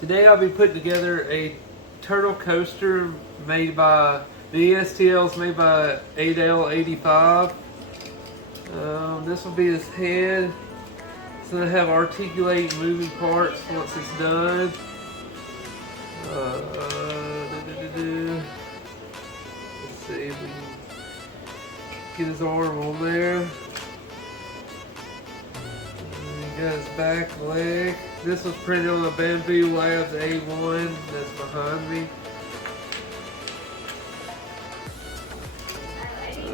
Today I'll be putting together a turtle coaster made by the STLs made by Adel85. This will be his head. It's going to have articulating moving parts once it's done. Let's see if we can get his arm on there. He got his back leg. This was printed on the Bamboo Labs A1 that's behind me. Let's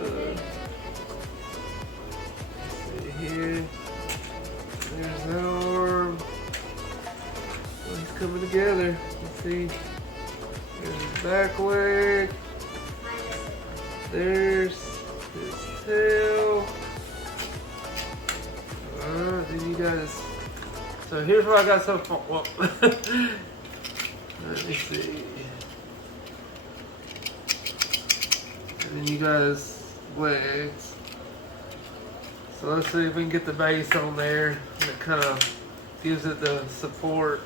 see here. There's that arm. Oh, he's coming together. Let's see. There's his back leg. There's his tail. Then you got his. So here's what I got so far. Well, let me see. And then you got his legs. So let's see if we can get the base on there. It kind of gives it the support.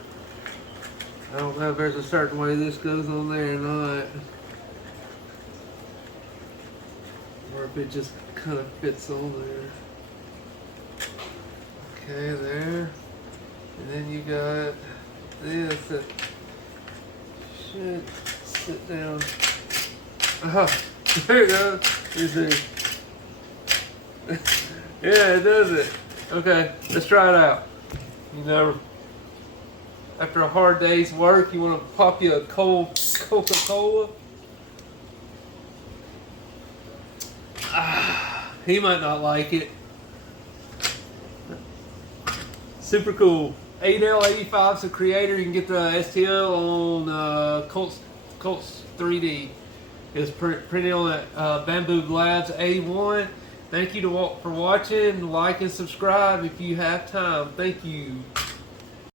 I don't know if there's a certain way this goes on there or not. Or if it just kind of fits on there. Okay, there. And then you got this that should sit down. Oh, there it goes. You see. Yeah, it does it. Okay, let's try it out. You know, after a hard day's work, you want to pop you a cold Coca-Cola. He might not like it. Super cool. Adel85's the creator. You can get the STL on Colts 3D. It's printed on that Bamboo Labs A1. Thank you for watching. Like and subscribe if you have time. Thank you.